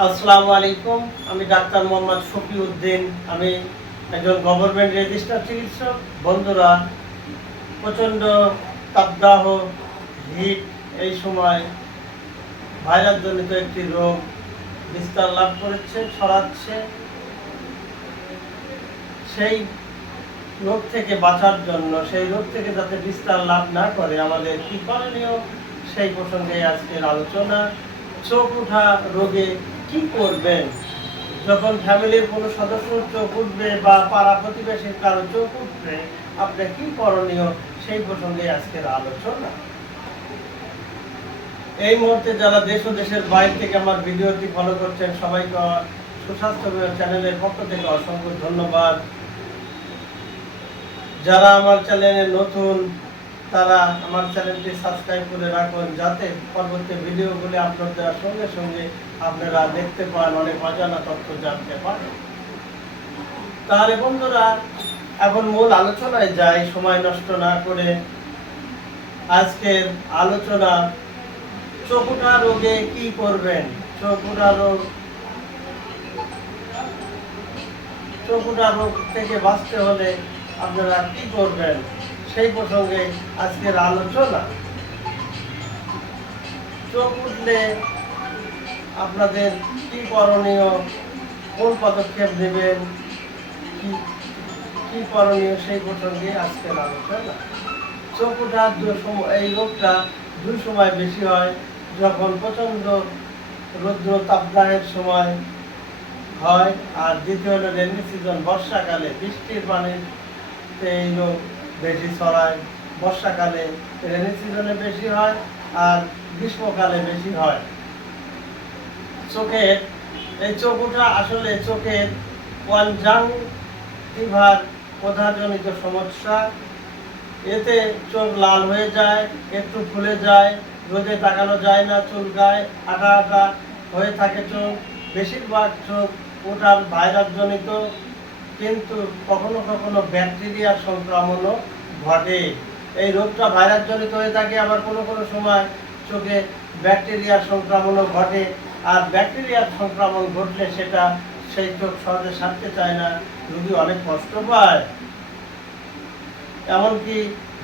আসসালামু আলাইকুম। আমি ডাক্তার মোহাম্মদ শফিউদ্দিন। আমি একজন গভর্নমেন্ট রেজিস্টার চিকিৎসক। বন্ধুরা, প্রচণ্ড তাপদাহ, হিট, এই সময় ভাইরাসজনিত একটি রোগ বিস্তার লাভ করেছে, ছড়াচ্ছে। সেই রোগ থেকে বাঁচার জন্য, সেই রোগ থেকে যাতে বিস্তার লাভ না করে, আমাদের কী করণীয়, সেই প্রসঙ্গে আজকের আলোচনা। চোখ ওঠা রোগে কি করবেন? যখন ফ্যামিলির কোনো সদস্যর চোখ উঠবে বা পাড়া প্রতিবেশীর কারো চোখ উঠবে, আপনার কি করণীয়, সেই প্রসঙ্গে আজকের আলোচনা। এই মুহূর্তে যারা দেশ ও দেশের বাইরে থেকে আমার ভিডিওটি ফলো করছেন, সবাইকে সুস্বাস্থ্য চ্যানেলের পক্ষ থেকে অসংখ্য ধন্যবাদ। যারা আমার চ্যানেলে নতুন, তারা আমার চ্যানেলটি সাবস্ক্রাইব করে রাখুন, যাতে পরবর্তী ভিডিওগুলি আপলোড দেওয়ার সঙ্গে সঙ্গে আপনারা দেখতে পান, অনেক অজানা তথ্য জানতে পারেন। তাহলে বন্ধুরা, এখন মূল আলোচনায় যাই, সময় নষ্ট না করে। আজকের আলোচনা, চোখ ওঠা রোগে কি করবেন। চোখ ওঠা রোগ থেকে বাঁচতে হলে আপনারা কি করবেন, সেই প্রসঙ্গে আজকের আলোচনা। চোখ উঠলে আপনাদের কি করণীয়, কোন পদক্ষেপ নেবেন, কি করণীয়, সেই প্রসঙ্গে আজকের আলোচনা। চোখ ওঠার এই রোগটা দুই সময় বেশি হয়। যখন প্রচণ্ড রৌদ্র তাপদাহের সময় হয়, আর দ্বিতীয় হলো রেনি সিজন, বর্ষাকালে বৃষ্টির পানিতে এই রোগ বেশি ছড়ায়। বর্ষাকালে রেনি সিজনে বেশি হয়, আর গ্রীষ্মকালে বেশি হয়। চোখের এই চোখ ওঠা আসলে চোখের কনজাংটিভার প্রধানজনিত সমস্যা। এতে চোখ লাল হয়ে যায়, একটু ফুলে যায়, রোদে তাকানো যায় না, চুলকায়, আটা আটা হয়ে থাকে চোখ। বেশিরভাগ চোখ ওঠার ভাইরাসজনিত, কিন্তু কখনো কখনো ব্যাকটেরিয়ার সংক্রমণও ঘটে। এই রোগটা ভাইরাসজনিত হয়ে থাকে, আবার কোনো কোনো সময় চোখে ব্যাকটেরিয়ার সংক্রমণও ঘটে। আর ব্যাকটেরিয়ার সংক্রমণ ঘটলে সেই চোখ সহজে সারতে চায় না, রোগী অনেক কষ্ট পায়। এমনকি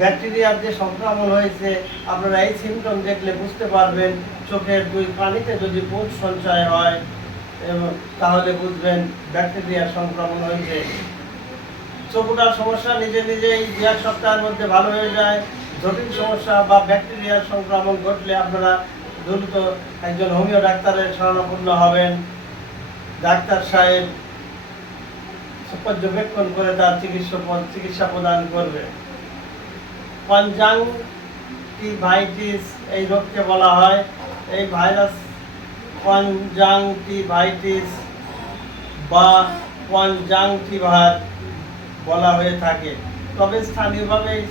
ব্যাকটেরিয়ার যে সংক্রমণ হয়েছে, আপনারা এই সিমটম দেখলে বুঝতে পারবেন। চোখের দুই পানিতে যদি পুঁজ সঞ্চয় হয়, এবং তাহলে বুঝবেন ব্যাকটেরিয়ার সংক্রমণ হয়েছে। চোখ ওঠার সমস্যা নিজে নিজেই 1 সপ্তাহের মধ্যে ভালো হয়ে যায়। জটিল সমস্যা বা ব্যাকটেরিয়ার সংক্রমণ ঘটলে আপনারা দ্রুত একজন হোমিও ডাক্তারের শরণাপন্ন হবেন। ডাক্তার সাহেব পর্যবেক্ষণ করে তার চিকিৎসা প্রদান করবে। কনজাংটিভাইটিস এই রোগকে বলা হয়। এই ভাইরাস কনজাংটিভাইটিস বা কনজাংটিভার বলা হয়ে থাকে। তবে স্থানীয়ভাবে এই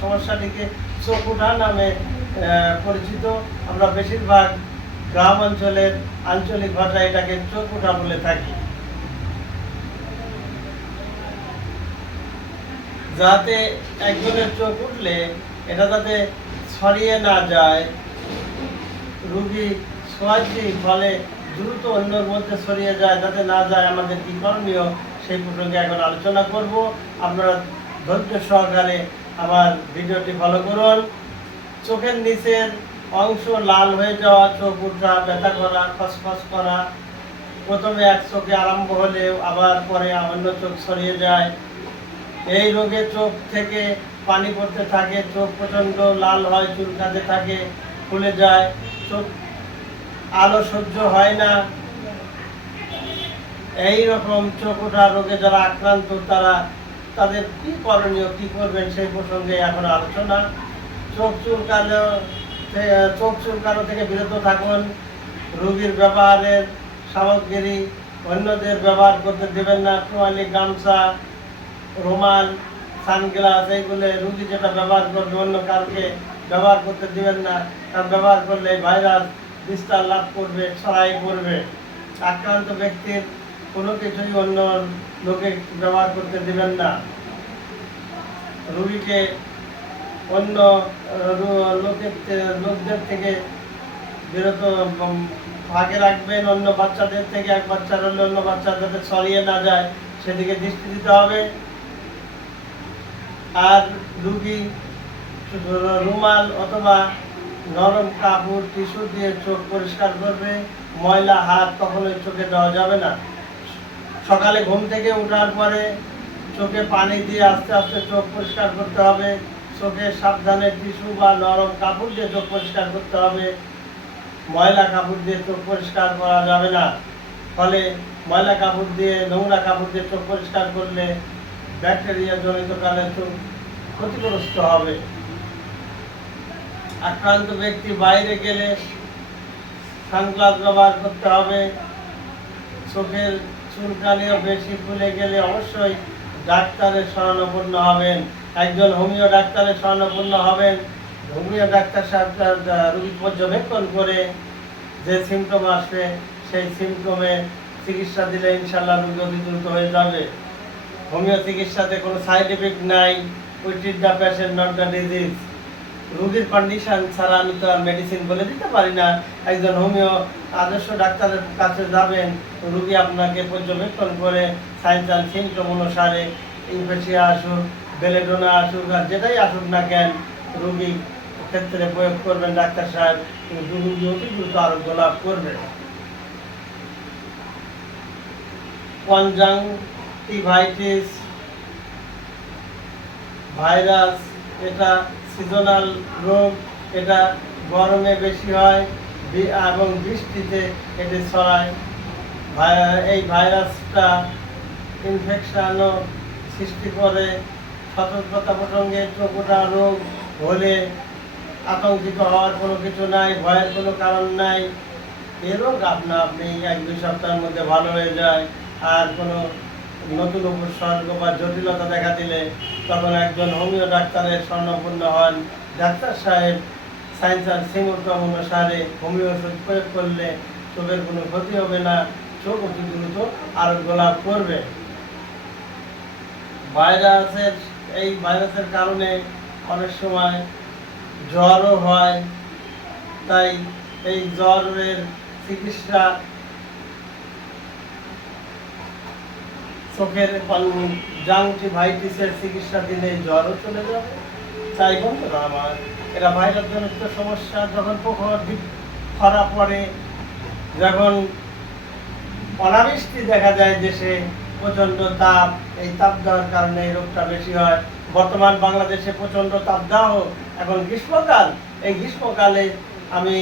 সমস্যাটিকে চোখ ওঠা নামে পরিচিত। আমরা বেশিরভাগ গ্রাম অঞ্চলের আঞ্চলিক ভাষায় এটাকে চোখ ওঠা বলে থাকি। যাতে একজনের চোখ উঠলে এটা যাতে ছড়িয়ে না যায়, রোগী ছোঁয়াচ্ছি ফলে দ্রুত অন্যর মধ্যে ছড়িয়ে যায়, যাতে না যায়, আমাদের কি করণীয়, সেই প্রসঙ্গে এখন আলোচনা করব। আপনারা ধৈর্য সহকারে আমার ভিডিওটি ফলো করুন। চোখের নিচের অংশ লাল হয়ে যাওয়া, চোখ উঠা, ব্যথা করা, খসখস করা, প্রথমে এক চোখে আরম্ভ হলেও আবার পরে অন্য চোখ ছড়িয়ে যায়। এই রোগে চোখ থেকে পানি পড়তে থাকে, চোখ প্রচণ্ড লাল হয়, চুলকাতে থাকে, ফুলে যায়, চোখ আলো সহ্য হয় না। এই রকম চোখ ওঠা রোগে যারা আক্রান্ত, তাদের কি করণীয়, কি করবেন, সেই প্রসঙ্গে এখন আলোচনা। চোখ চুলকানো থেকে বিরত থাকুন। রোগীর ব্যবহারের সামগ্রী অন্যদের ব্যবহার করতে দেবেন না। তোয়ালি, গামছা, রুমাল, সানগ্লাস, এইগুলো রোগী যেটা ব্যবহার করবে, অন্য কাউকে ব্যবহার করতে দেবেন না। কারণ ব্যবহার করলে ভাইরাস বিস্তার লাভ করবে, ছড়াই পড়বে। আক্রান্ত ব্যক্তির কোনো কিছুই অন্য লোকে ব্যবহার করতে দেবেন না। রোগীকে অন্য লোকদের থেকে বিরত ভাগে রাখবেন, অন্য বাচ্চাদের থেকে এক বাচ্চার হলে অন্য বাচ্চা যাতে ছড়িয়ে না যায় সেদিকে দৃষ্টি দিতে হবে। আর রুগী রুমাল অথবা নরম কাপড় টিস্যু দিয়ে চোখ পরিষ্কার করবে। ময়লা হাত কখনোই চোখে দেওয়া যাবে না। সকালে ঘুম থেকে ওঠার পরে চোখে পানি দিয়ে আস্তে আস্তে চোখ পরিষ্কার করতে হবে। চোখে সাবধানে টিস্যু বা নরম কাপড় দিয়ে চোখ পরিষ্কার করতে হবে। ময়লা কাপড় দিয়ে চোখ পরিষ্কার করা যাবে না। ফলে ময়লা কাপড় দিয়ে, নোংরা কাপড় দিয়ে চোখ পরিষ্কার করলে ব্যাকটেরিয়া জনিত কারণে চোখ ক্ষতিগ্রস্ত হবে। আক্রান্ত ব্যক্তি বাইরে গেলে সানগ্লাস ব্যবহার করতে হবে। চোখের চুলকানিও বেশি ফুলে গেলে অবশ্যই ডাক্তারের শরণাপন্ন হবেন। একজন হোমিও ডাক্তারের শরণাপন্ন হবেন। হোমিও ডাক্তার সাহেব রোগী পর্যবেক্ষণ করে যে সিমটম আসবে সেই সিমটমে চিকিৎসা দিলে ইনশাল্লাহ রোগী অতি দ্রুত হয়ে যাবে। হোমিও চিকিৎসাতে কোনো সাইড এফেক্ট নাই। We treat the patient not the disease. রোগীর কন্ডিশন ছাড়া আমি তো আর মেডিসিন বলে দিতে পারি না। একজন হোমিও আদর্শ ডাক্তারের কাছে যাবেন, রোগী আপনাকে পর্যবেক্ষণ করে সাইন্স অ্যান্ড সিমটম অনুসারে ইনফেকশিয়া আসুক, বেলেডোনা আসুক, আর যেটাই আসুক না কেন রোগী ক্ষেত্রে প্রয়োগ করবেন ডাক্তার সাহেব, রোগী অতি দ্রুত আরোগ্য লাভ করবে। কনজাংটিভাইটিস ভাইরাস, এটা সিজনাল রোগ। এটা গরমে বেশি হয় এবং বৃষ্টিতে এটি ছড়ায়। এই ভাইরাসটা ইনফেকশনও সৃষ্টি করে। সতর্কতা প্রসঙ্গে চোখটা রোগ হলে আতঙ্কিত হওয়ার কোনো কিছু নাই, ভয়ের কোনো কারণ নাই। এ রোগ আপনি 1-2 সপ্তাহের মধ্যে ভালো হয়ে যায়। আর কোনো নতুন উপসর্গ বা জটিলতা দেখা দিলে তখন একজন হোমিও ডাক্তারের শরণাপন্ন হন। ডাক্তার সাহেব সাইন্স আর সিমটম অনুসারে হোমিও ওষুধ প্রয়োগ করলে চোখের কোনো ক্ষতি হবে না, চোখ অতি দ্রুত আরোগ্য লাভ করবে। এই ভাইরাসের কারণে অনেক সময় জ্বরও হয়। তাই এই জ্বরের চিকিৎসা চোখের কনজাংটিভাইটিসের চিকিৎসা দিলে জ্বরও চলে যাবে। তাই বন্ধুরা আমার, এটা ভাইরাস জনিত সমস্যা। যখন প্রখর খরা পড়ে, যখন অনাবৃষ্টি দেখা যায় দেশে, প্রচণ্ড তাপ, এই তাপ দেওয়ার কারণে এই রোগটা বেশি হয়। বর্তমান বাংলাদেশে প্রচণ্ড তাপদাহ, এখন গ্রীষ্মকাল। এই গ্রীষ্মকালে আমি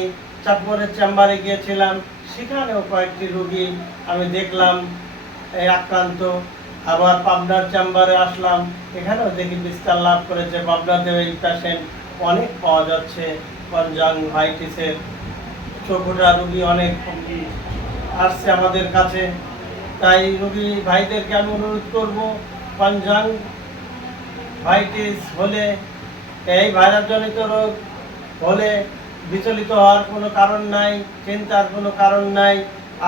চাঁদপুরের চেম্বারে গিয়েছিলাম, সেখানেও কয়েকটি রোগী আমি দেখলাম এই আক্রান্ত। আবার পাবনার চেম্বারে আসলাম, এখানেও দেখি বিস্তার লাভ করেছে। পাবনাতেও এই পেশেন্ট অনেক পাওয়া যাচ্ছে কনজাংভাইটিসের। চোখটা রোগী অনেক আসছে আমাদের কাছে। তাই রোগী ভাইদেরকে আমি অনুরোধ করব, কনজাংভাইটিস হলে, এই ভাইরাসজনিত রোগ হলে বিচলিত হওয়ার কোনো কারণ নাই, চিন্তার কোনো কারণ নাই।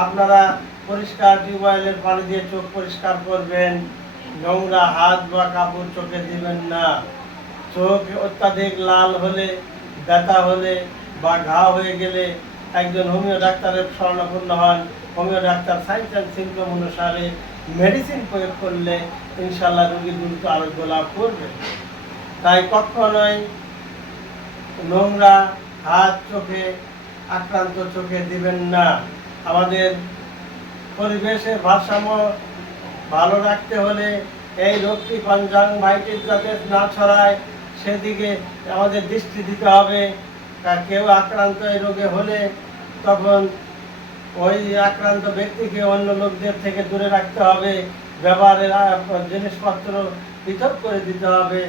আপনারা পরিষ্কার টিউবওয়েলের পানি দিয়ে চোখ পরিষ্কার করবেন। নোংরা হাত বা কাপড় চোখে দিবেন না। চোখ অত্যাধিক লাল হলে, ব্যথা হলে বা ঘা হয়ে গেলে একজন হোমিও ডাক্তারের শরণাপন্ন হন। Homeo doctor science and symptom অনুসারে মেডিসিন প্রয়োগ করলে ইনশাল্লাহ রোগী দ্রুত আরোগ্য লাভ করবে। তাই কখনোই নোংরা হাত চোখে, আক্রান্ত চোখে দিবেন না। আমাদের পরিবেশের ভারসাম্য ভালো রাখতে হলে এই রোগটি কনজাংভাইটিস যাতে না ছড়ায় সেদিকে আমাদের দৃষ্টি দিতে হবে। কেউ আক্রান্ত এই রোগে হলে তখন ওই আক্রান্ত ব্যক্তিকে অন্য লোকদের থেকে দূরে রাখতে হবে। ব্যবহারের জিনিসপত্র পৃথক করে দিতে হবে।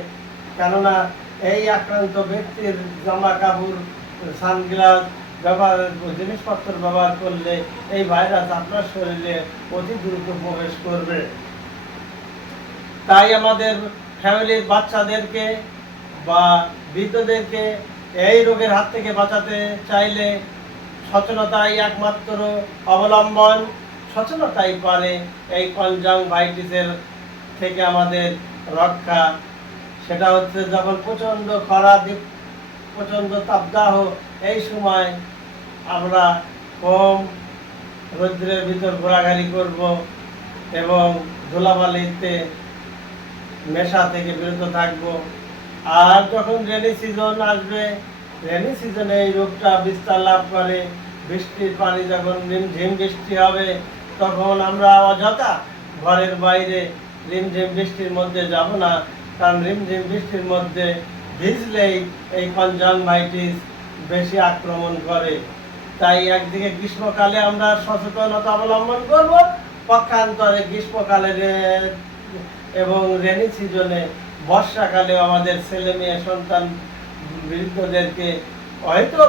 কেননা এই আক্রান্ত ব্যক্তির জামা কাপড়, সানগ্লাস জিনিসপত্র ব্যবহার করলে এই ভাইরাস আপনার শরীরে অতি দ্রুত প্রবেশ করবে। তাই আমাদের ফ্যামিলির বাচ্চাদেরকে বা বৃদ্ধদেরকে এই রোগের হাত থেকে বাঁচাতে চাইলে সচেতনতাই একমাত্র অবলম্বন। সচেতনতাই পারে এই কনজাংভাইটিসের থেকে আমাদের রক্ষা। সেটা হচ্ছে যখন প্রচণ্ড খরা, প্রচণ্ড তাপদাহ, এই সময় আমরা কম রৌদ্রের ভিতর ঘোরাঘুরি করব এবং ধুলাবালিতে নেশা থেকে বিরত থাকব। আর যখন রেনি সিজন আসবে, রেনি সিজনে এই রোগটা বিস্তার লাভ করে। বৃষ্টির পানি যখন রিমঝিম বৃষ্টি হবে, তখন আমরা অযথা ঘরের বাইরে রিমঝিম বৃষ্টির মধ্যে যাব না, কারণ রিমঝিম বৃষ্টির মধ্যে ভিজলেই এই কনজাংভাইটিস বেশি আক্রমণ করে। তাই একদিকে গ্রীষ্মকালে আমরা সচেতনতা অবলম্বন করব, পক্ষান্তরে গ্রীষ্মকালে এবং রেনি সিজনে বর্ষাকালে আমাদের ছেলে মেয়ে সন্তান বৃদ্ধদেরকে হয়তো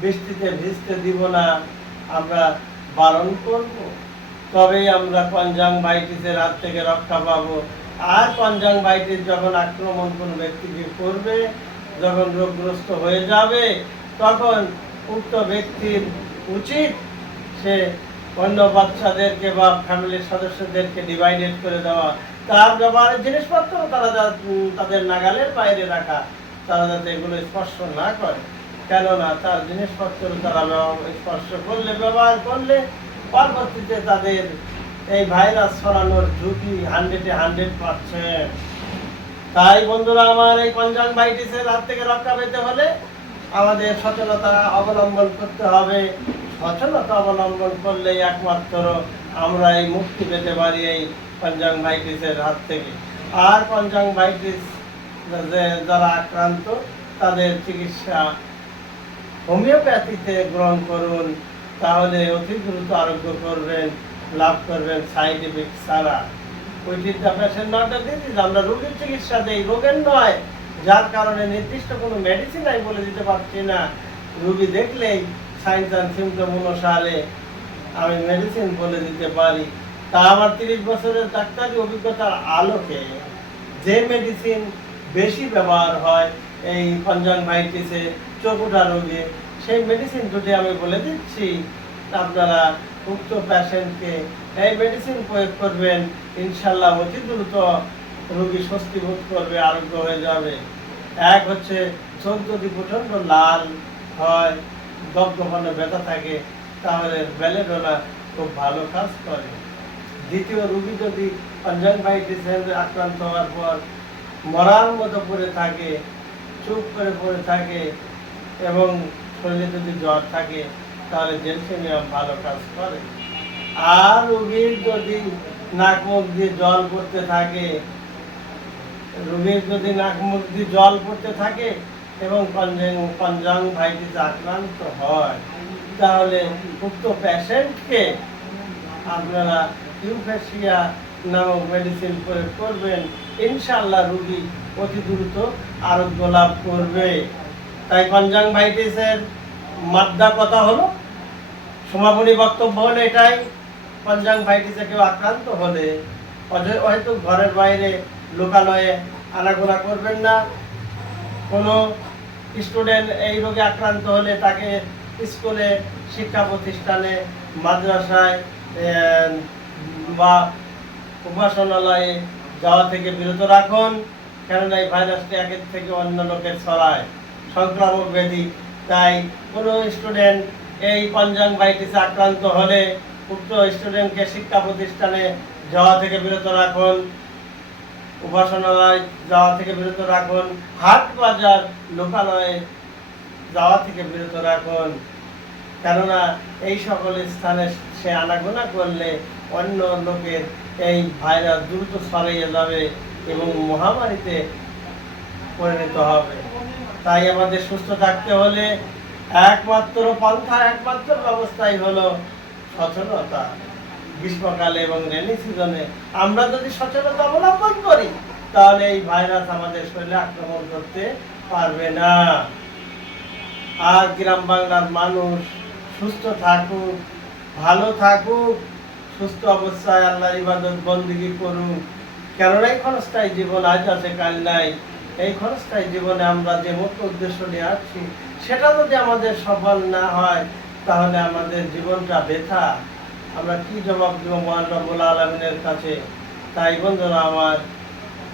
বৃষ্টিতে ভিজতে দিব না, আমরা বারণ করব। তবেই আমরা কনজাংভাইটিসের হাত থেকে রক্ষা পাবো। আর কনজাংভাইটিস যখন আক্রমণ কোনো ব্যক্তিকে করবে, যখন রোগগ্রস্ত হয়ে যাবে, তখন উক্ত ব্যক্তির উচিত সে অন্য বাচ্চাদেরকে বা ফ্যামিলির সদস্যদেরকে ডিভাইডেড করে দেওয়া, তার ব্যবহারের জিনিসপত্র তাদের নাগালের বাইরে রাখা, তারা যাতে এগুলো স্পর্শ না করে। কেননা তার জিনিসপত্র তারা স্পর্শ করলে, ব্যবহার করলে পরবর্তীতে তাদের এই ভাইরাস ছড়ানোর ঝুঁকি 100% তাই বন্ধুরা আমার, এই কনজাংভাইটিসের হাত থেকে রক্ষা পেতে হলে আমাদের সচেতনতা অবলম্বন করতে হবে। সচেতনতা অবলম্বন করলেই একমাত্র আমরা এই মুক্তি পেতে পারি এই কনজাংভাইটিসের হাত থেকে। আর কনজাংভাইটিস যারা আক্রান্ত, তাদের চিকিৎসা হোমিওপ্যাথিতে গ্রহণ করুন, তাহলে অতি দ্রুত আরোগ্য করবেন, লাভ করবেন সাইড এফেক্ট ছাড়া। With the patient not the disease, আমরা রোগীর চিকিৎসা দেই, রোগের নয়। যার কারণে নির্দিষ্ট কোনো মেডিসিন আমি বলে দিতে পারছি না। রোগী দেখলেই সাইন্স অ্যান্ড সিমটম অনুসারে আমি মেডিসিন বলে দিতে পারি। তা আমার 30 বছরের ডাক্তারি অভিজ্ঞতার আলোকে যে মেডিসিন বেশি ব্যবহার হয় এই কনজাংভাইটিসে, চোখুটা রোগে, সেই মেডিসিন যদি আমি বলে দিচ্ছি, আপনারা উক্ত পেশেন্টকে এই মেডিসিন প্রয়োগ করবেন, ইনশাল্লাহ অতি দ্রুত রোগী স্বস্তি বোধ করবে, আরোগ্য হয়ে যাবে। এক হচ্ছে চোখ যদি প্রচণ্ড লাল হয়, দপদপানো ব্যথা থাকে, তাহলে বেলেডোনা খুব ভালো কাজ করে। দ্বিতীয়, রোগী যদি কনজাংভাইটিসে আক্রান্ত হওয়ার পর মরার মতো পড়ে থাকে, চুপ করে পড়ে থাকে এবং শরীরে যদি জ্বর থাকে, তাহলে জেলসেমিয়াম ভালো কাজ করে। আর রোগীর যদি নাক মুখ দিয়ে জল পড়তে থাকে, রোগীর যদি নাক মুখ দিয়ে জল পড়তে থাকে এবং কনজাংভাইটিস আক্রান্ত হয়, তাহলে উক্ত পেশেন্টকে আপনারা ইউফেসিয়া নামক মেডিসিন প্রয়োগ করবেন, ইনশাআল্লাহ রোগী অতি দ্রুত আরোগ্য লাভ করবে। তাই কনজাংভাইটিসের মাদ্দা কথা হলো, সমাপনী বক্তব্য হলো এটাই, কনজাংভাইটিসে কেউ আক্রান্ত হলে হয়তো ঘরের বাইরে লোকালয়ে আনাগোনা করবেন না। কোনো স্টুডেন্ট এই রোগে আক্রান্ত হলে তাকে স্কুলে, শিক্ষা প্রতিষ্ঠানে, মাদ্রাসায় বা উপাসনালয়ে যাওয়া থেকে বিরত রাখুন, কেননা এই ভাইরাসটি একের থেকে অন্য লোকের ছড়ায়, সংক্রামক ব্যাধি। তাই কোনো স্টুডেন্ট এই কনজাংভাইটিসে আক্রান্ত হলে উক্ত স্টুডেন্টকে শিক্ষা প্রতিষ্ঠানে যাওয়া থেকে বিরত রাখুন, উপাসনালয় যাওয়া থেকে বিরত রাখুন, হাট বাজার লোকালয়ে যাওয়া থেকে বিরত রাখুন। কেননা এই সকল স্থানে সে আনাগোনা করলে অন্য লোকের এই ভাইরাস দ্রুত ছড়িয়ে যাবে এবং মহামারীতে পরিণত হবে। তাই আমাদের সুস্থ থাকতে হলে একমাত্র পন্থা, একমাত্র ব্যবস্থাই হলো সচেতনতা। গ্রীষ্মকালে এবং রেনি সিজনে আমরা যদি সচেতনতা অবলম্বন করি, তাহলে এই ভাইরাস আমাদের শরীরে আক্রমণ করতে পারবে না। আর গ্রাম বাংলার মানুষ সুস্থ থাকুক, ভালো থাকুক, সুস্থ অবস্থায় আল্লাহর ইবাদত বন্দেগী করুক। কেননা এই ক্ষণস্থায়ী জীবন আজ আছে, কাল নাই। এই ক্ষণস্থায়ী জীবনে আমরা যে মুখ্য উদ্দেশ্য নিয়ে আসছি, সেটা যদি আমাদের সফল না হয়, তাহলে আমাদের জীবনটা বৃথা। আমরা কি জবাব দেব মহান রব্বুল আলামিনের কাছে? তাই বন্ধুরা আমার,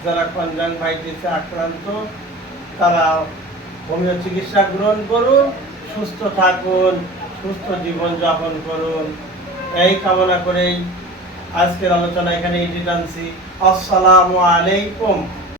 যারা কনজাংভাইটিসে আক্রান্ত, তারা হোমিও চিকিৎসা গ্রহণ করুন, সুস্থ থাকুন, সুস্থ জীবন যাপন করুন। এই কামনা করেই আজকের আলোচনা এখানে ইতি টানছি। আসসালামু আলাইকুম।